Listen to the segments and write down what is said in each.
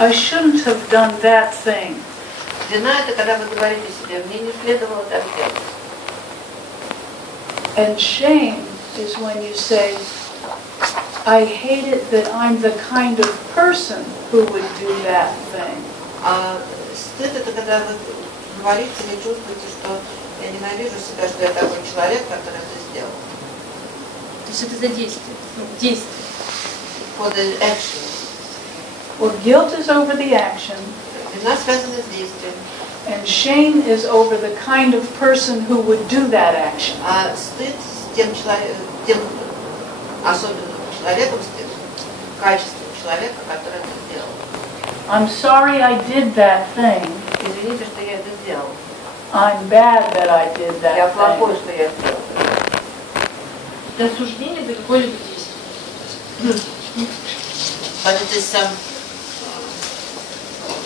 I shouldn't have done that thing. Вина – это когда вы говорите себе, мне не следовало так делать. And shame is when you say, I hate it that I'm the kind of person who would do that thing. А стыд – это когда вы говорите или чувствуете, что я ненавижу себя, что я такой человек, который это сделал. То есть это за действие. Действие. For the action. Well, guilt is over the action. Вина связана с действием. And shame is over the kind of person who would do that action. А стыд с тем особенным человеком, с качеством человека, который это сделал. I'm sorry I did that thing. Извините, что я это сделал. I'm bad that I did Я that плохой, thing. что я сделал. Это осуждение за какое-либо действие. But it is some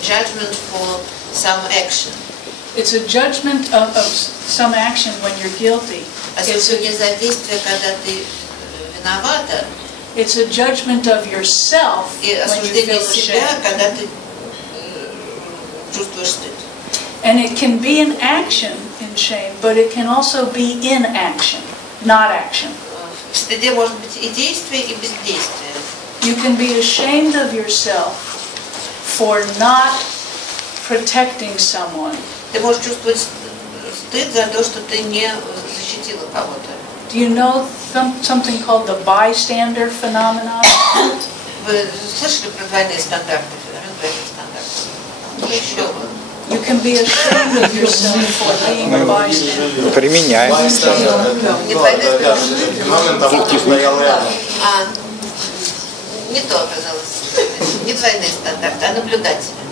judgment for some action. It's a judgment of some action when you're guilty. Осуждение за действие, когда ты виновата. It's a judgment of yourself И when you осуждение feel себя, ashamed. когда ты чувствуешь стыд. And it can be an action in shame, but it can also be inaction, not action. В стыде может быть и действие, и бездействие. You can be ashamed of yourself for not protecting someone. Ты можешь чувствовать стыд за то, что ты не защитила кого-то. Do you know something called the bystander phenomenon? Вы слышали про двойные стандарты, феномен двойных стандартов? Ну, еще бы. You can be ashamed of yourself for being a bystander. Применяем. Не двойные стандарты. Не то оказалось. Не двойные стандарты, а наблюдатели.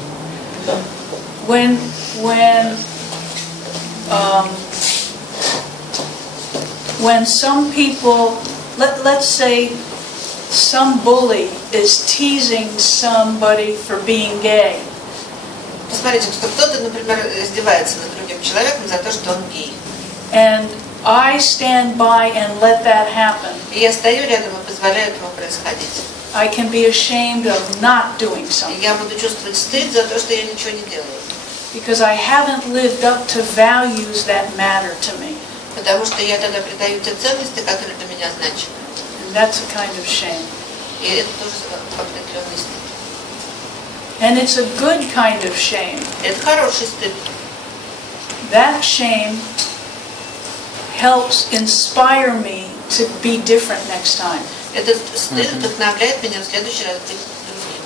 When some people, let's say some bully is teasing somebody for being gay. Посмотрите, что кто-то, например, издевается над другим человеком за то, что он гей. And I stand by and let that happen. И я стою рядом и позволяю этому происходить. I can be ashamed of not doing И something я буду чувствовать стыд за то, что я ничего не делаю. because I haven't lived up to values that matter to me. Потому что я тогда придаю те ценности, которые для меня значимы. And that's a kind of shame. И это тоже определенный стыд. And it's a good kind of shame. Это хороший стыд. That shame helps inspire me to be different next time. Этот стыд вдохновляет меня в следующий раз быть другим.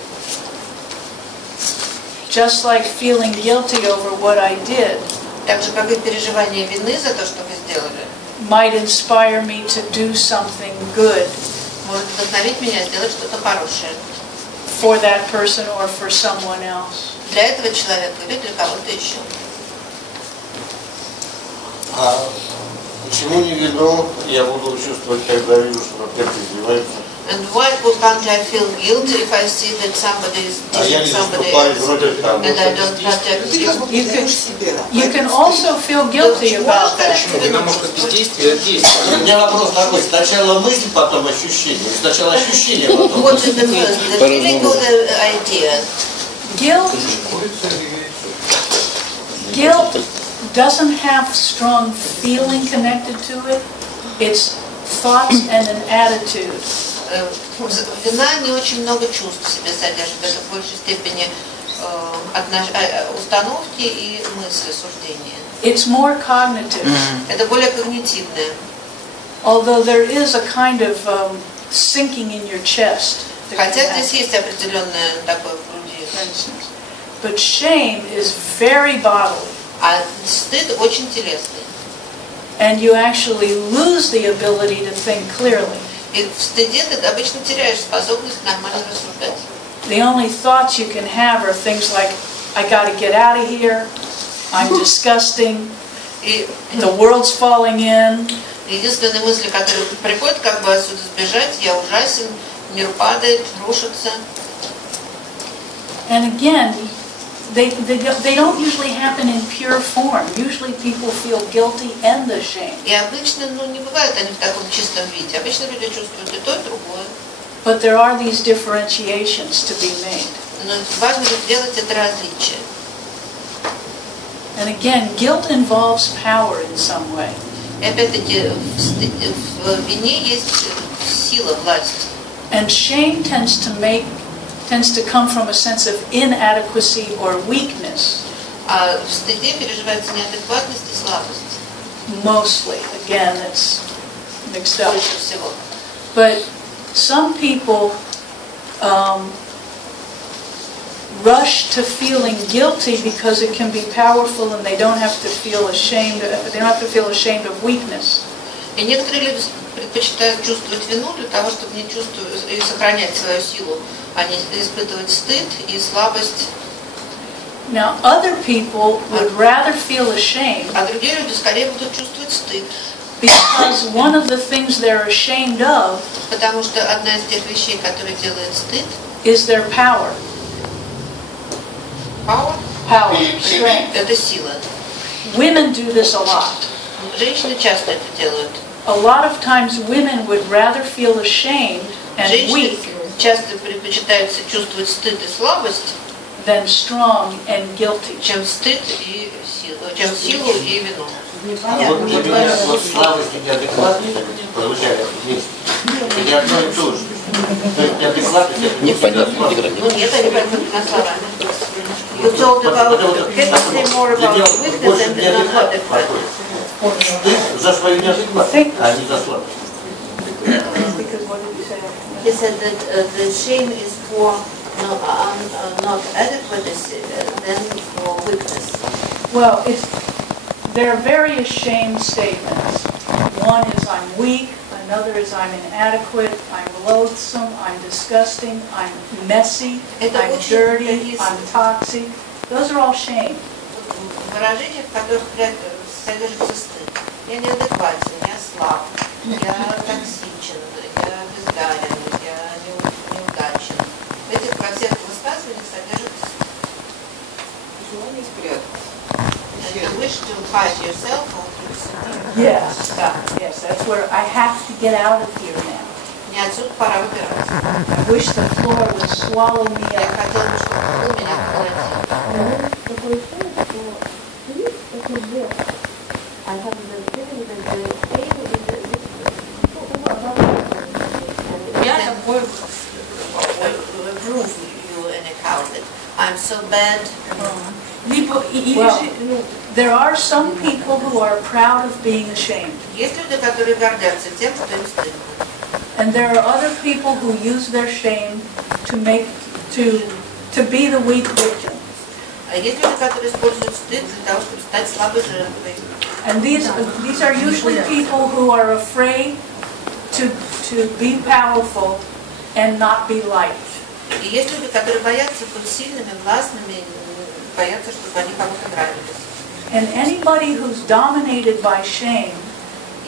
Just like feeling guilty over what I did Так же, как и переживание вины за то, что вы сделали, might inspire me to do something good может вдохновить меня сделать что-то хорошее. for that person or for someone else. Для этого человека или для кого-то еще. А почему не вину я буду чувствовать, когда вижу, что над кем-то издевается? And why can't I feel guilty if I see that somebody is А я teasing не somebody заступаю else против там. and I don't protect him? You can also feel guilty about that. Вина может быть бездействие, это действие. У меня вопрос такой: сначала мысль, потом ощущение. Сначала ощущение, потом What is the first, the feeling or the idea? Guilt doesn't have strong feeling connected to it. It's thoughts and an attitude. Вина не очень много чувств в себе содержит, это в большей степени установки и мысли, суждения. It's more cognitive. Это более когнитивное. Although there is a kind of sinking in your chest. Хотя здесь есть определенное такое в груди. But shame is very bodily. А стыд очень телесный. And you actually lose the ability to think clearly. И в стыде ты обычно теряешь способность нормально рассуждать. The only thoughts you can have are things like, I got to get out of here, I'm disgusting, the world's falling in. Единственные мысли, которые приходят, как бы отсюда сбежать, я ужасен, мир падает, рушится. And again, they don't usually happen in pure form. Usually people feel guilty and ashamed. И обычно, не бывают они в таком чистом виде. Обычно люди чувствуют и то, и другое. But there are these differentiations to be made. Но важно сделать это различие. And again, guilt involves power in some way. И опять-таки в вине есть сила, власть. And shame tends to come from a sense of inadequacy or weakness. А в стыде переживается неадекватность и слабость. Mostly. Again, it's mixed up. Больше всего. But some people rush to feeling guilty because it can be powerful and they don't have to feel ashamed. They don't have to feel ashamed of weakness. И некоторые люди предпочитают чувствовать вину для того, чтобы не чувствовать и сохранять свою силу, а не испытывать стыд и слабость. Now, other people would rather feel ashamed А другие люди скорее будут чувствовать стыд, because one of the things they're ashamed of потому что одна из тех вещей, которые делает стыд, is their power. Power, strength. это сила. Women do this a lot. Женщины часто это делают. A lot of times women would rather feel ashamed and Женщины weak часто предпочитают чувствовать стыд и слабость, than strong and guilty. чем стыд и силу, чем силу и вину. А вот для меня вот слабость и неадекватность получается вместе. Это одно и то же. То есть неадекватность это не всегда слабость. Ну нет, они на словами. You told about, can you say more about weakness and not adequate? Стыд за свою неадекватность, а не за слабость. Because what did you say? He said that the shame is for not adequacy, then for weakness. Well, there are various shame statements. One is I'm weak, another is I'm inadequate, I'm loathsome, I'm disgusting, I'm messy, I'm dirty, I'm toxic. Those are all shame. Выражения, в которых содержится стыд. Я неадекватен, я слаб, я токсичен, я бездарен, я неудачен. В этих во всех высказываниях содержится желание спрятаться. You wish to hide yourself or to Yes, yes, that's where I have to get out of here now. не отсюда пора выбираться. I wish the floor would swallow me Я up. хотела бы, чтобы пол меня поглотил. Я такой prove you anyhow that I'm so bad. Well, there are some people who are proud of being ashamed. Есть люди, которые гордятся тем, что им стыдно. And there are other people who use their shame to be the weak victim. А есть люди, которые используют стыд для того, чтобы стать слабой жертвой. And these are usually people who are afraid to be powerful and not be liked. И есть люди, которые боятся быть сильными, властными, боятся, чтобы они кому-то нравились. And anybody who's dominated by shame,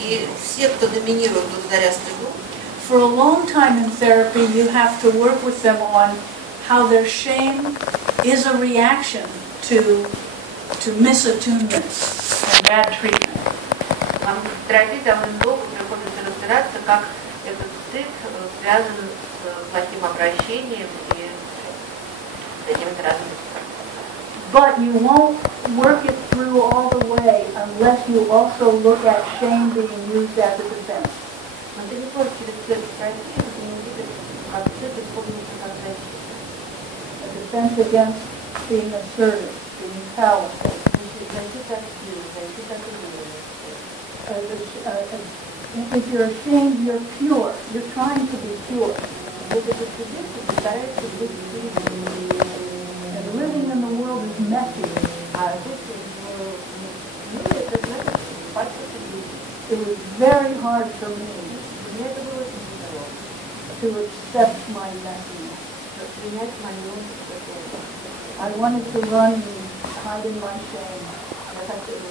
И все, кто доминирует благодаря стыду, for a long time in therapy, you have to work with them on how their shame is a reaction to misattunements and bad treatment. нам в терапии довольно долго приходится разбираться, как этот стыд связан с плохим обращением и какими-то разными. But you won't work it through all the way unless you also look at shame being used as a defense. Но ты не можешь через все это пройти, если не видишь, как стыд используется как защита. A defense against being assertive, being powerful. Защита от силы, защита от уверенности. If you're ashamed, you're pure. You're trying to be pure. Если ты стыдишься, ты стараешься быть чистым. And living in the world is messy. А жить в мире, это значит пачкаться в жизни. It was very hard for me Мне это было очень тяжело. to accept my messiness. Принять мою такую. I wanted to run and hide in my shame. Я хотела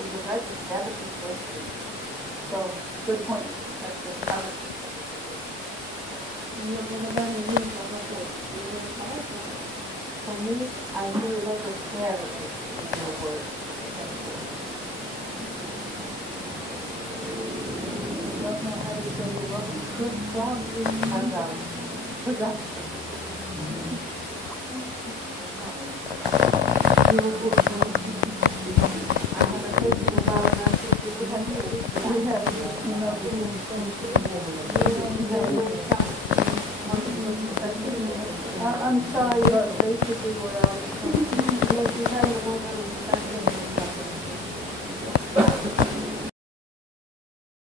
убежать от себя, от свой стыд. So, good point. That's good. For me, I knew what was there in the word. Don't know how to say you love good song. Пожалуйста. I'm sorry, but basically what I was